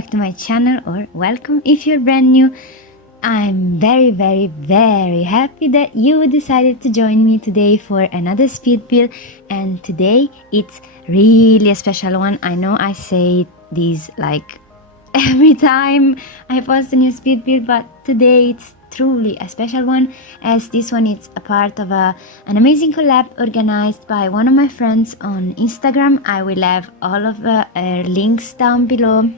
back to my channel, or welcome if you're brand new. I'm very happy that you decided to join me today for another speed build, and today it's really a special one. I know I say this like every time I post a new speed build, but today it's truly a special one, as this one is a part of an amazing collab organized by one of my friends on Instagram. I will have all of her links down below.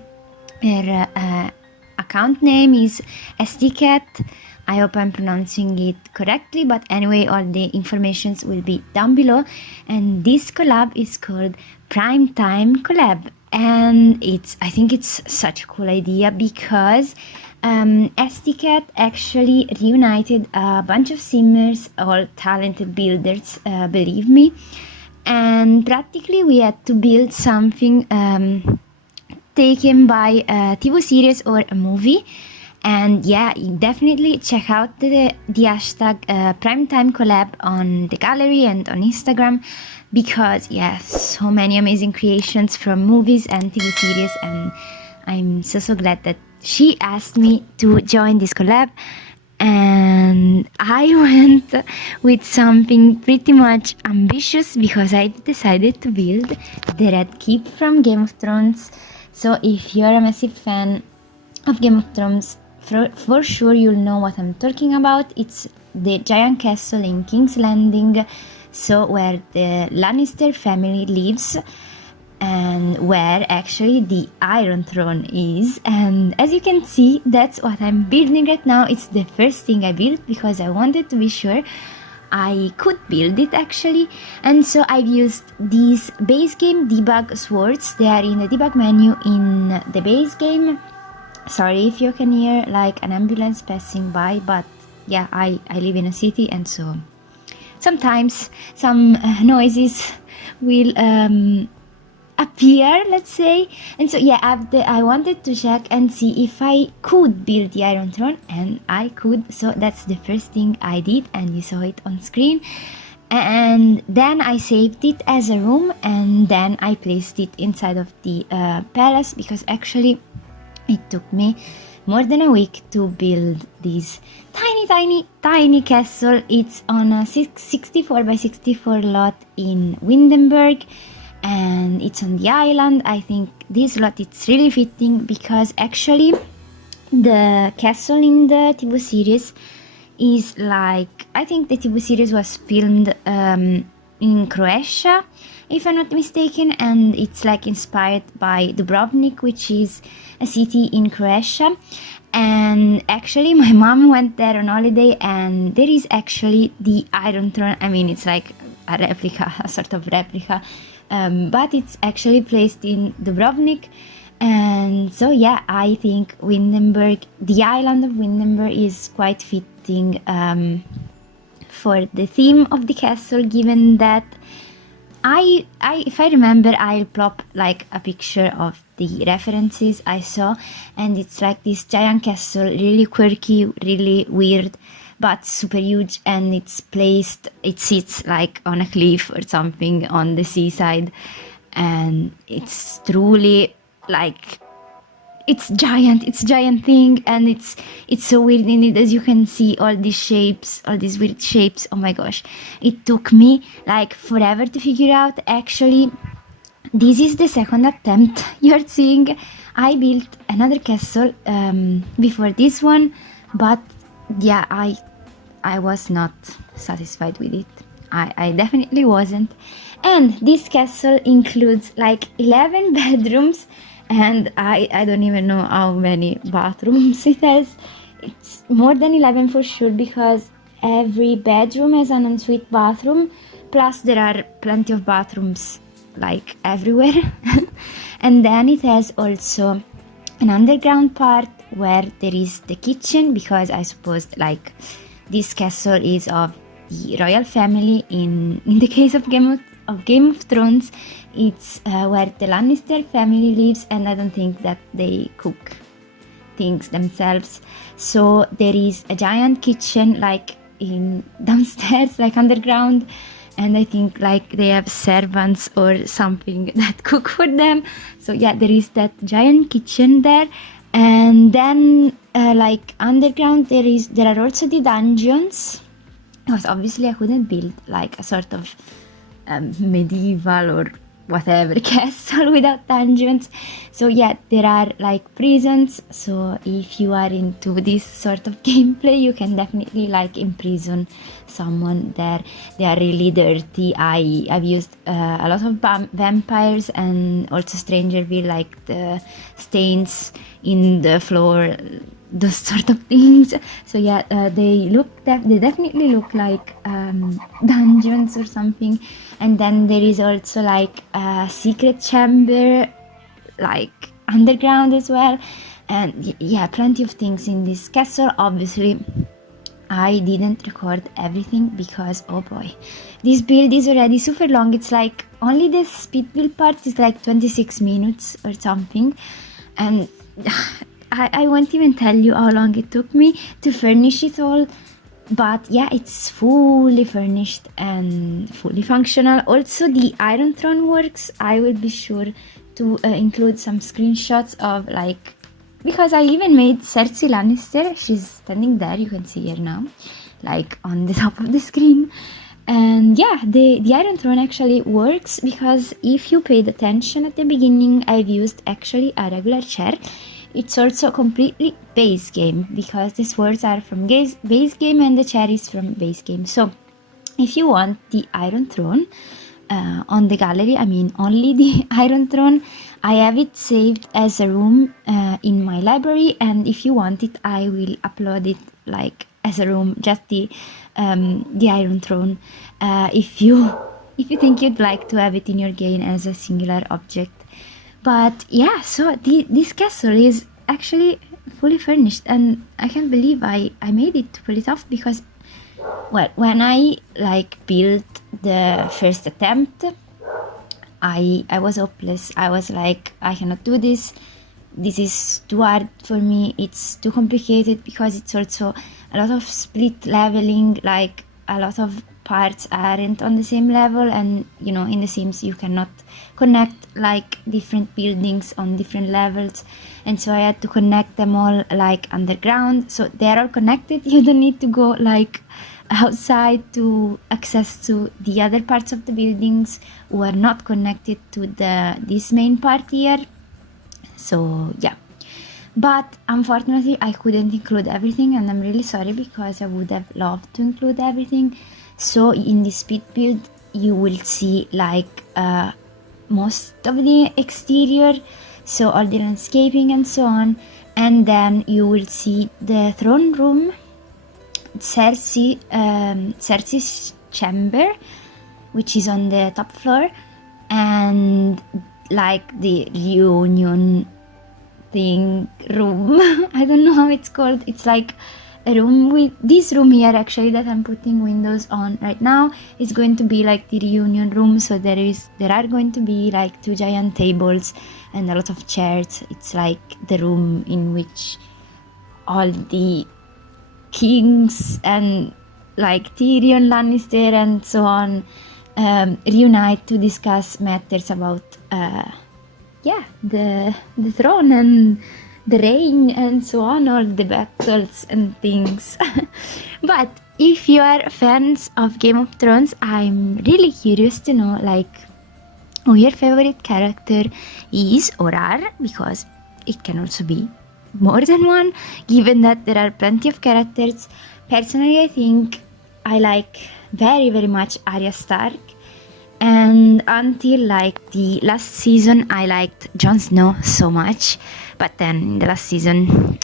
Her account name is STCat. I hope I'm pronouncing it correctly, but anyway, all the informations will be down below. And this collab is called Primetime Collab, and I think it's such a cool idea because STCat actually reunited a bunch of simmers, all talented builders, believe me, and practically we had to build something taken by a TV series or a movie. And yeah, definitely check out the hashtag Primetime Collab on the gallery and on Instagram, because yeah, so many amazing creations from movies and TV series, and I'm so glad that she asked me to join this collab. And I went with something pretty much ambitious because I decided to build the Red Keep from Game of Thrones. So if you're a massive fan of Game of Thrones, for sure you'll know what I'm talking about. It's the giant castle in King's Landing, so where the Lannister family lives, and where actually the Iron Throne is. And as you can see, that's what I'm building right now. It's the first thing I built because I wanted to be sure I could build it actually. And so I've used these base game debug swords. They are in the debug menu in the base game. Sorry if you can hear like an ambulance passing by, but yeah, I live in a city, and so sometimes some noises will appear, let's say. And so yeah, I wanted to check and see if I could build the Iron Throne, and I could. So that's the first thing I did, and you saw it on screen. And then I saved it as a room, and then I placed it inside of the palace, because actually it took me more than a week to build this tiny castle. It's on a 64 by 64 lot in Windenburg, and it's on the island. I think this lot it's really fitting because actually the castle in the TV series is like, I think the TV series was filmed in Croatia, if I'm not mistaken, and it's like inspired by Dubrovnik, which is a city in Croatia. And actually my mom went there on holiday, and there is actually the Iron Throne. I mean, it's like a replica, a sort of replica, but it's actually placed in Dubrovnik. And so yeah, I think Windenburg, the island of Windenburg, is quite fitting for the theme of the castle, given that if I remember, I'll plop like a picture of the references I saw, and it's like this giant castle, really quirky, really weird, but super huge, and it sits like on a cliff or something on the seaside, and it's truly like, it's giant thing, and it's so weird in it. As you can see, all these shapes, all these weird shapes, oh my gosh, it took me like forever to figure out. Actually, this is the second attempt you're seeing. I built another castle before this one, but yeah, I was not satisfied with it. I definitely wasn't. And this castle includes like 11 bedrooms, and I don't even know how many bathrooms it has. It's more than 11 for sure, because every bedroom has an ensuite bathroom, plus there are plenty of bathrooms like everywhere. And then it has also an underground part where there is the kitchen, because I suppose like this castle is of the royal family. In the case of Game of Thrones, it's where the Lannister family lives, and I don't think that they cook things themselves. So there is a giant kitchen like in downstairs, like underground, and I think like they have servants or something that cook for them. So yeah, there is that giant kitchen there, and then like underground there are also the dungeons, because obviously I couldn't build like a sort of medieval or whatever castle without dungeons. So yeah, there are like prisons, so if you are into this sort of gameplay, you can definitely like imprison someone there. They are really dirty. I've used a lot of vampires and also Strangerville, like the stains in the floor, those sort of things. So yeah, they definitely look like dungeons or something. And then there is also like a secret chamber, like underground as well. And yeah, plenty of things in this castle. Obviously I didn't record everything because oh boy, this build is already super long. It's like only the speed build part is like 26 minutes or something, and I won't even tell you how long it took me to furnish it all. But yeah, it's fully furnished and fully functional. Also, the Iron Throne works. I will be sure to include some screenshots of like, because I even made Cersei Lannister. She's standing there, you can see her now, like on the top of the screen. And yeah, the Iron Throne actually works because if you paid attention at the beginning, I've used actually a regular chair. It's also completely base game because the swords are from base game and the chair is from base game. So if you want the Iron Throne on the gallery, I mean only the Iron Throne, I have it saved as a room in my library, and if you want it, I will upload it like as a room, just the Iron Throne. If you think you'd like to have it in your game as a singular object. But yeah, so this castle is actually fully furnished, and I can't believe I made it to pull it off because, well, when I like built the first attempt, I was hopeless. I was like, I cannot do this. This is too hard for me. It's too complicated because it's also a lot of split leveling, like a lot of parts aren't on the same level, and you know, in the Sims you cannot connect like different buildings on different levels, and so I had to connect them all like underground, so they're all connected. You don't need to go like outside to access to the other parts of the buildings who are not connected to this main part here. So yeah, but unfortunately I couldn't include everything, and I'm really sorry because I would have loved to include everything. So in this speed build you will see like most of the exterior, so all the landscaping and so on, and then you will see the throne room, Cersei's chamber, which is on the top floor, and like the reunion thing room. I don't know how it's called. It's like a room with this room here actually that I'm putting windows on right now is going to be like the reunion room. So there are going to be like 2 giant tables and a lot of chairs. It's like the room in which all the kings and like Tyrion Lannister and so on reunite to discuss matters about the throne and the reign and so on, all the battles and things. But if you are fans of Game of Thrones, I'm really curious to know like who your favorite character is or are, because it can also be more than one, given that there are plenty of characters. Personally, I think I like very, very much Arya Stark. And until like the last season, I liked Jon Snow so much. But then in the last season,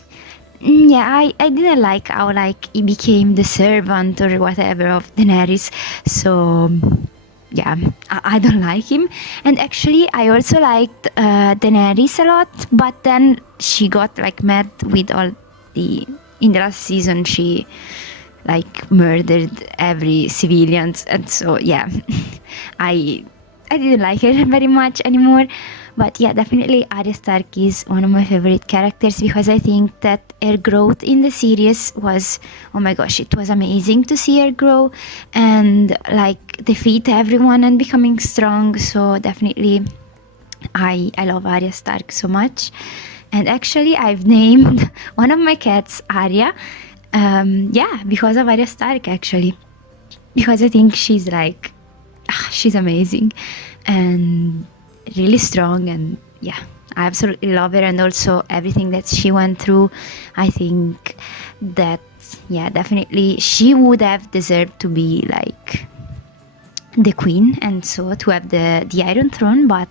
I didn't like how like he became the servant or whatever of Daenerys. So yeah, I don't like him. And actually, I also liked Daenerys a lot. But then she got like mad with all in the last season, she like murdered every civilian, and so yeah, I didn't like her very much anymore. But yeah, definitely Arya Stark is one of my favorite characters because I think that her growth in the series was, oh my gosh, it was amazing to see her grow and like defeat everyone and becoming strong. So definitely I love Arya Stark so much. And actually I've named one of my cats Arya, yeah, because of Arya Stark actually. Because I think she's like, she's amazing and really strong, and yeah, I absolutely love her. And also everything that she went through, I think that, yeah, definitely she would have deserved to be like the queen and so to have the Iron Throne, but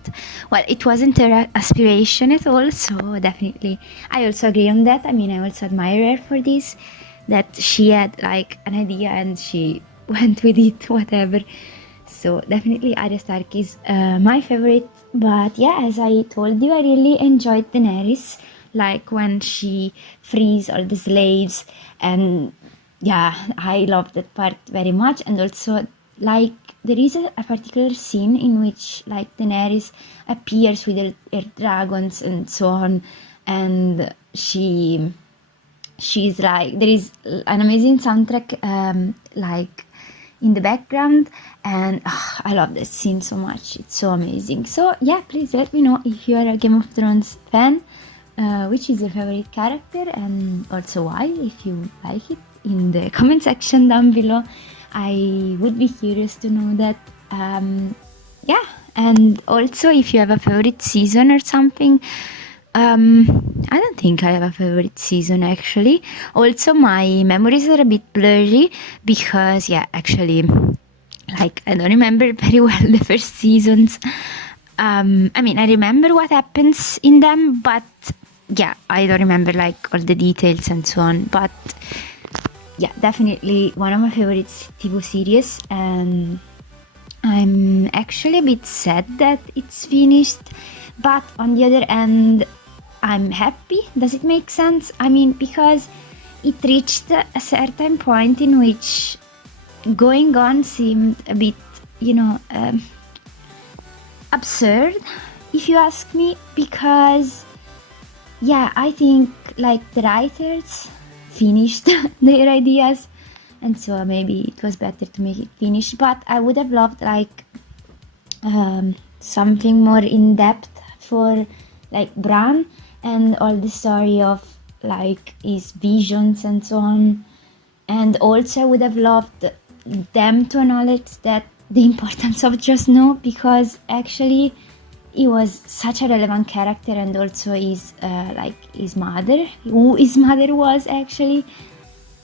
well, it wasn't her aspiration at all. So definitely I also agree on that. I mean, I also admire her for this, that she had like an idea and she went with it, whatever. So definitely Arya Stark is my favorite. But yeah, as I told you, I really enjoyed Daenerys, like when she frees all the slaves, and yeah, I love that part very much. And also like there is a particular scene in which like Daenerys appears with her dragons and so on, and she's like, there is an amazing soundtrack like in the background, and I love that scene so much. It's so amazing. So yeah, please let me know if you are a Game of Thrones fan, which is your favorite character and also why, if you like it, in the comment section down below. I would be curious to know that. Yeah, and also if you have a favorite season or something. I don't think I have a favorite season actually. Also, my memories are a bit blurry because, yeah, actually, like I don't remember very well the first seasons. I mean, I remember what happens in them, but yeah, I don't remember like all the details and so on. But yeah, definitely one of my favorite TV series, and I'm actually a bit sad that it's finished, but on the other hand, I'm happy. Does it make sense? I mean, because it reached a certain point in which going on seemed a bit, absurd, if you ask me, because yeah, I think like the writers finished their ideas, and so maybe it was better to make it finish. But I would have loved like something more in depth for like Bran and all the story of like his visions and so on. And also I would have loved them to acknowledge that the importance of Jon Snow, because actually he was such a relevant character, and also his like his mother, who his mother was actually.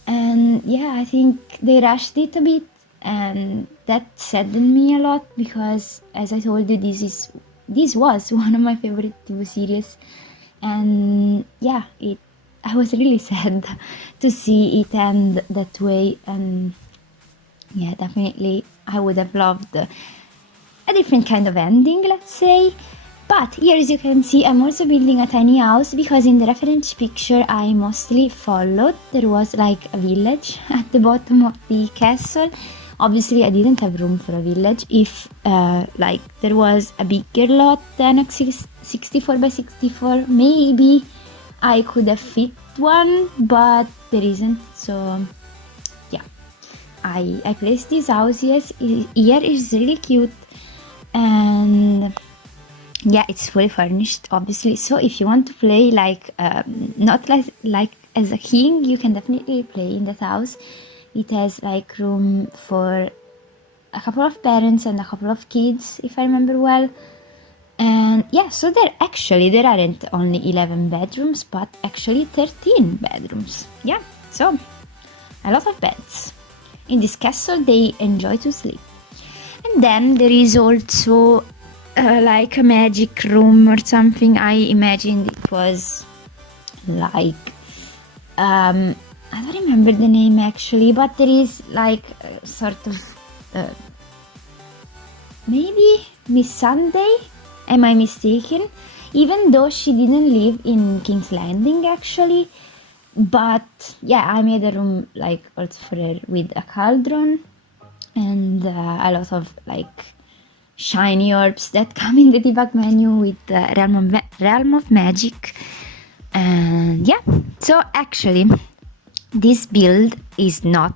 And yeah, I think they rushed it a bit, and that saddened me a lot because, as I told you, this was one of my favorite TV series, and yeah, I was really sad to see it end that way. And yeah, definitely I would have loved a different kind of ending, let's say. But here, as you can see, I'm also building a tiny house because in the reference picture I mostly followed, there was like a village at the bottom of the castle. Obviously I didn't have room for a village. If like there was a bigger lot than a 64 by 64, maybe I could have fit one, but there isn't. So yeah, I placed this house. Yes, here is really cute, and yeah, it's fully furnished, obviously. So if you want to play like not like as a king, you can definitely play in that house. It has like room for a couple of parents and a couple of kids, if I remember well. And yeah, so there aren't only 11 bedrooms, but actually 13 bedrooms. Yeah, so a lot of beds. In this castle they enjoy to sleep. And then there is also like a magic room or something. I imagined it was like I don't remember the name actually, but there is like sort of maybe Miss Sunday. Am I mistaken? Even though she didn't live in King's Landing actually, but yeah, I made a room like also for her with a cauldron and a lot of like shiny orbs that come in the debug menu with the Realm of Magic. And yeah, so actually this build is not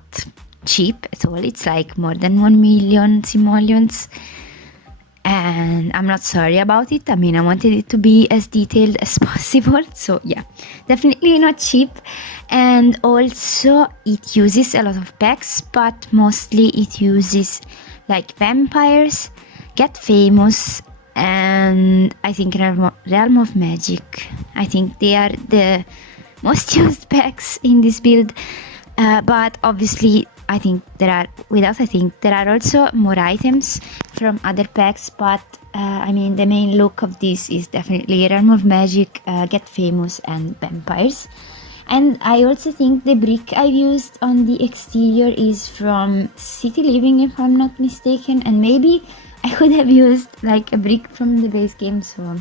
cheap at all. It's like more than 1 million simoleons, and I'm not sorry about it. I mean, I wanted it to be as detailed as possible, so yeah, definitely not cheap. And also it uses a lot of packs, but mostly it uses like vampires, Get Famous, and I think Realm of Magic. I think they are the most used packs in this build, but obviously there are also more items from other packs, but I mean the main look of this is definitely Realm of Magic, Get Famous, and Vampires. And I also think the brick I've used on the exterior is from City Living, if I'm not mistaken, and maybe I could have used like a brick from the base game, so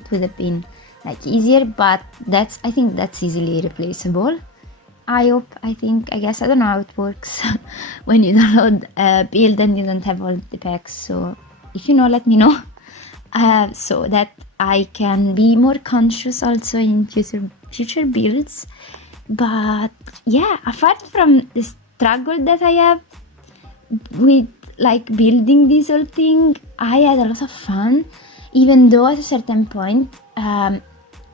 it would have been like easier, but I think that's easily replaceable. I guess, I don't know how it works when you download a build and you don't have all the packs, so if you know, let me know, so that I can be more conscious also in future builds. But yeah, apart from the struggle that I have with like building this whole thing, I had a lot of fun, even though at a certain point I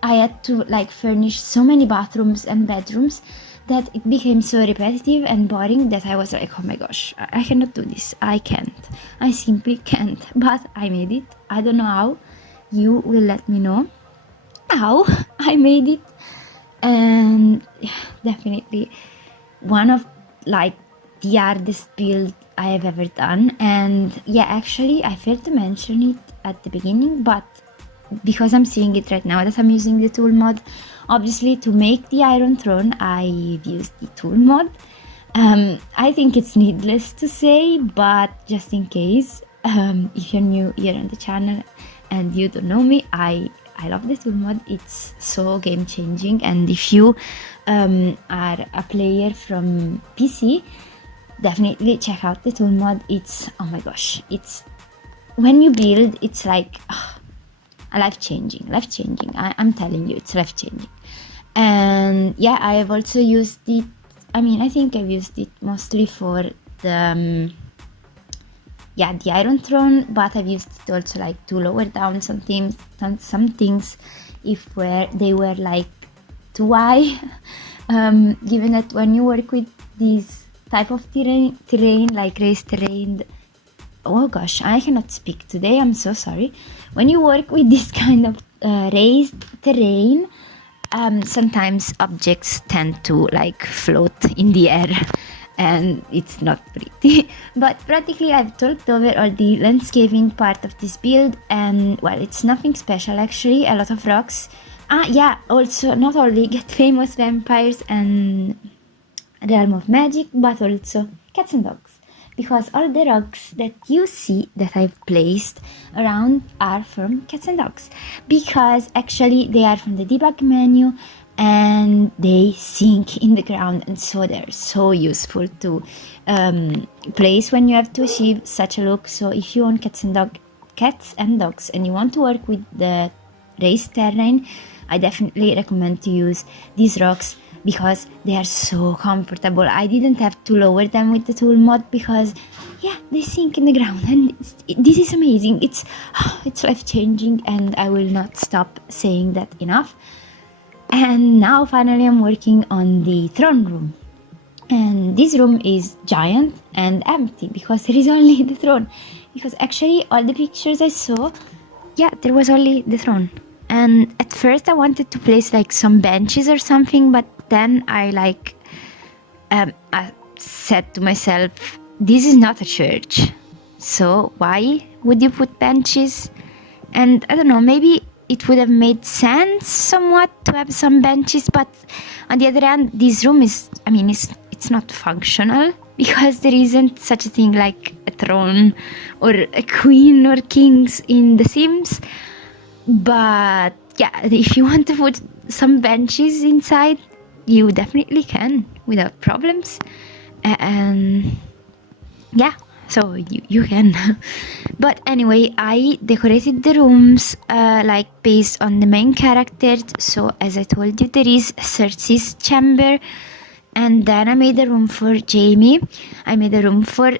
had to like furnish so many bathrooms and bedrooms that it became so repetitive and boring that I was like, oh my gosh, I cannot do this. I simply can't. But I made it. I don't know how. You will let me know how I made it. And yeah, definitely one of like the hardest build I have ever done. And yeah, actually I failed to mention it at the beginning, but because I'm seeing it right now that I'm using the tool mod, obviously to make the Iron Throne I've used the tool mod. I think it's needless to say, but just in case, if you're new here on the channel and you don't know me, I love the tool mod. It's so game changing, and if you are a player from PC, definitely check out the tool mod. It's, oh my gosh, it's, when you build, it's like life changing. I'm telling you, it's life changing. And yeah, I have also used it, I think I've used it mostly for the the Iron Throne, but I've used it also like to lower down some things if they were like too high. Given that when you work with this type of terrain like raised terrain, oh gosh, I cannot speak today, I'm so sorry. When you work with this kind of raised terrain, sometimes objects tend to like float in the air and it's not pretty. But practically I've talked over all the landscaping part of this build, and well, it's nothing special actually. A lot of rocks. Yeah, also not only Get Famous, Vampires and Realm of Magic, but also Cats and Dogs, because all the rocks that you see that I've placed around are from Cats and Dogs, because actually they are from the debug menu and they sink in the ground, and so they're so useful to place when you have to achieve such a look. So if you own cats and dogs and you want to work with the raised terrain, I definitely recommend to use these rocks because they are so comfortable. I didn't have to lower them with the tool mod because yeah, they sink in the ground, and this is amazing. It's life changing, and I will not stop saying that enough. And now finally I'm working on the throne room, and this room is giant and empty because there is only the throne, because actually all the pictures I saw, yeah, there was only the throne. And at first I wanted to place like some benches or something, but then I said to myself, this is not a church, so why would you put benches? And I don't know, maybe it would have made sense somewhat to have some benches, but on the other hand, this room is, it's not functional because there isn't such a thing like a throne or a queen or kings in The Sims. But yeah, if you want to put some benches inside, you definitely can without problems. And yeah, so you can. But anyway, I decorated the rooms like based on the main characters. So as I told you, there is Cersei's chamber, and then I made a room for Jaime. I made a room for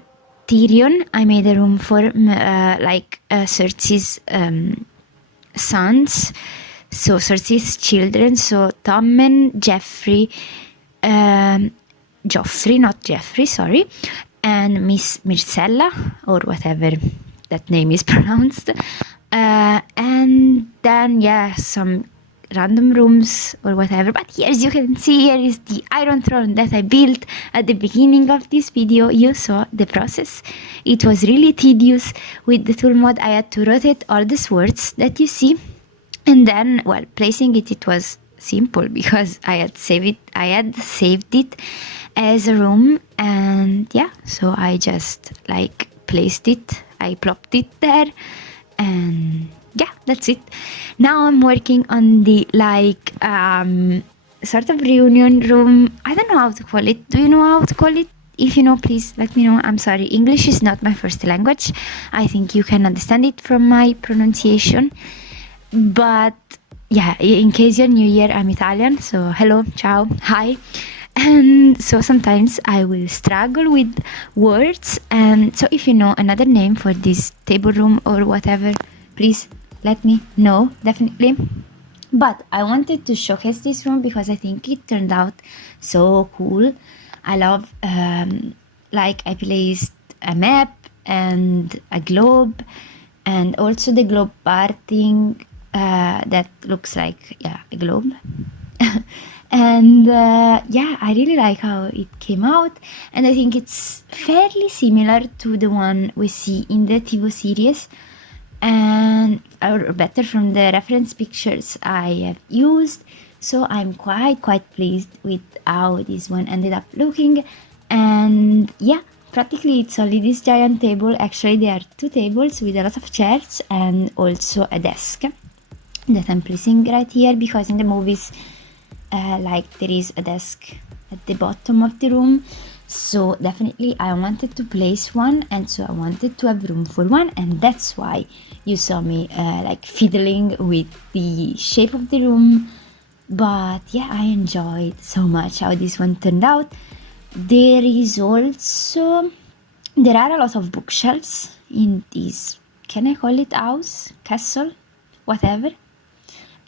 Tyrion. I made a room for Cersei's sons, so Cersei's children, so Tommen, Jeffrey, Joffrey, not Jeffrey, sorry, and Miss Myrcella, or whatever that name is pronounced. And then, yeah, some random rooms or whatever. But here, as you can see, here is the Iron Throne that I built at the beginning of this video. You saw the process. It was really tedious. With the tool mod, I had to rotate all the swords that you see. And then, well, placing it was simple because I had saved it as a room, and yeah, so I just like placed it, I plopped it there, and yeah, that's it. Now I'm working on the like sort of reunion room. I don't know how to call it. Do you know how to call it? If you know, please let me know. I'm sorry, English is not my first language. I think you can understand it from my pronunciation. But yeah, in case you're new here, I'm Italian, so hello, ciao, hi. And so sometimes I will struggle with words, and so if you know another name for this table room or whatever, please let me know, definitely. But I wanted to showcase this room because I think it turned out so cool. I love like I placed a map and a globe, and also the globe parting that looks like, yeah, a globe. And yeah, I really like how it came out, and I think it's fairly similar to the one we see in the TV series, and or better from the reference pictures I have used. So I'm quite pleased with how this one ended up looking. And yeah, practically it's only this giant table. Actually, there are two tables with a lot of chairs and also a desk that I'm placing right here, because in the movies like there is a desk at the bottom of the room. So definitely I wanted to place one, and so I wanted to have room for one, and that's why you saw me like fiddling with the shape of the room. But yeah, I enjoyed so much how this one turned out. There are a lot of bookshelves in this, can I call it house, castle, whatever.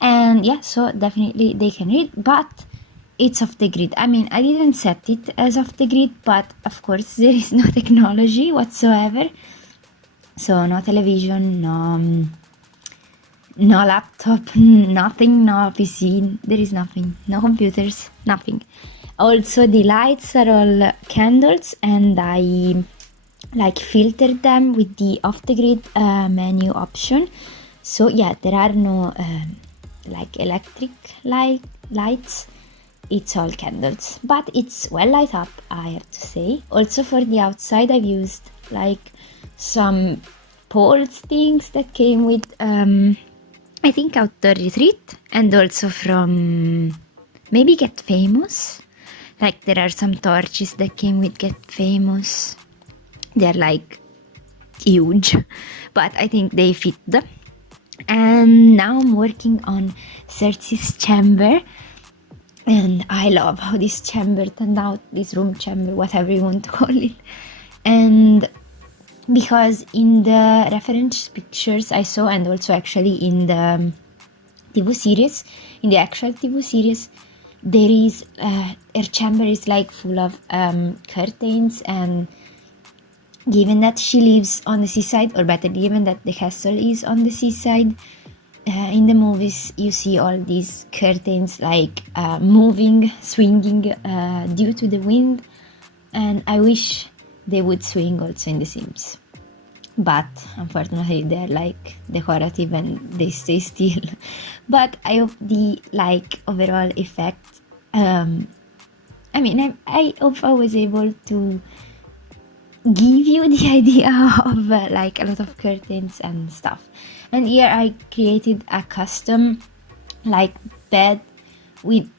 And yeah, so definitely they can read, but it's off the grid. I mean, I didn't set it as off the grid, but of course there is no technology whatsoever. So no television, no laptop, nothing, no PC, there is nothing, no computers, nothing. Also the lights are all candles, and I like filtered them with the off the grid menu option. So yeah, there are no like electric lights, it's all candles, but it's well light up, I have to say. Also for the outside, I've used like some poles things that came with I think Outdoor Retreat, and also from maybe Get Famous. Like there are some torches that came with Get Famous. They're like huge, but I think they fit them. And now I'm working on Cersei's chamber, and I love how this chamber turned out, this room chamber, whatever you want to call it. And because in the reference pictures I saw, and also actually in the TV series, in the actual TV series, there is her chamber is like full of curtains, and given that she lives on the seaside, or better, given that the castle is on the seaside, in the movies you see all these curtains like moving, swinging due to the wind, and I wish they would swing also in the Sims, but unfortunately they're like decorative and they stay still. But I hope the like overall effect, I mean, I hope I was able to give you the idea of like a lot of curtains and stuff. And here I created a custom like bed with,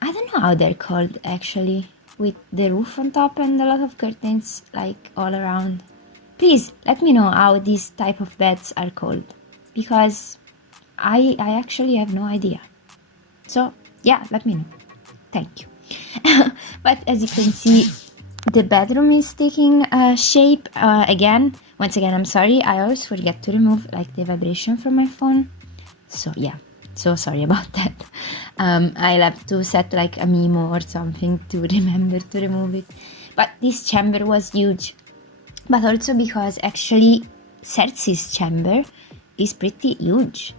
I don't know how they're called actually, with the roof on top and a lot of curtains like all around. please let me know how these type of beds are called, because I actually have no idea. So yeah, let me know. Thank you. But as you can see, the bedroom is taking shape again. Once again, I'm sorry, I always forget to remove like the vibration from my phone. So yeah, so sorry about that. I'll have to set like a memo or something to remember to remove it. But this chamber was huge, but also because actually Cersei's chamber is pretty huge.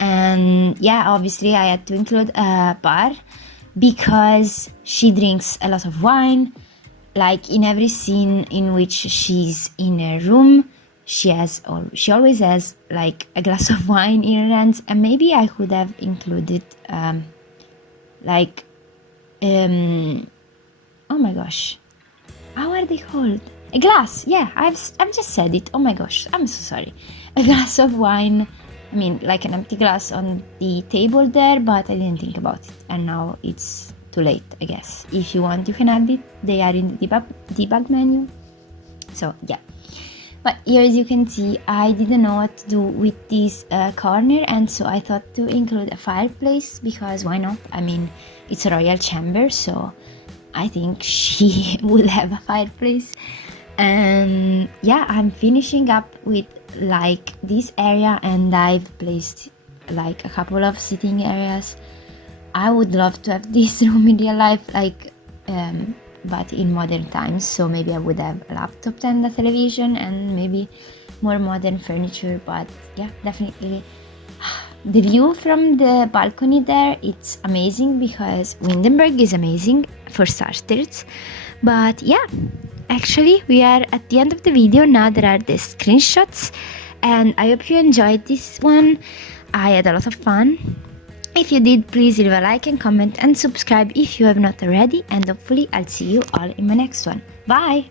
And yeah, obviously I had to include a bar because she drinks a lot of wine. Like in every scene in which she's in a room, she always has like a glass of wine in her hands. And maybe I could have included oh my gosh, how are they called? A glass. Yeah, I've just said it. Oh my gosh, I'm so sorry. A glass of wine. I mean, like an empty glass on the table there, but I didn't think about it, and now it's too late, I guess. If you want, you can add it. They are in the debug menu. So yeah. But here, as you can see, I didn't know what to do with this corner, and so I thought to include a fireplace, because why not? I mean, it's a royal chamber, so I think she would have a fireplace. And yeah, I'm finishing up with like this area, and I've placed like a couple of sitting areas. I would love to have this room in real life, like but in modern times, so maybe I would have a laptop and a television and maybe more modern furniture. But yeah, definitely the view from the balcony there, it's amazing, because Windenburg is amazing for starters. But yeah, actually we are at the end of the video now. There are the screenshots, and I hope you enjoyed this one. I had a lot of fun. If you did, please leave a like and comment and subscribe if you have not already, and hopefully I'll see you all in my next one. Bye!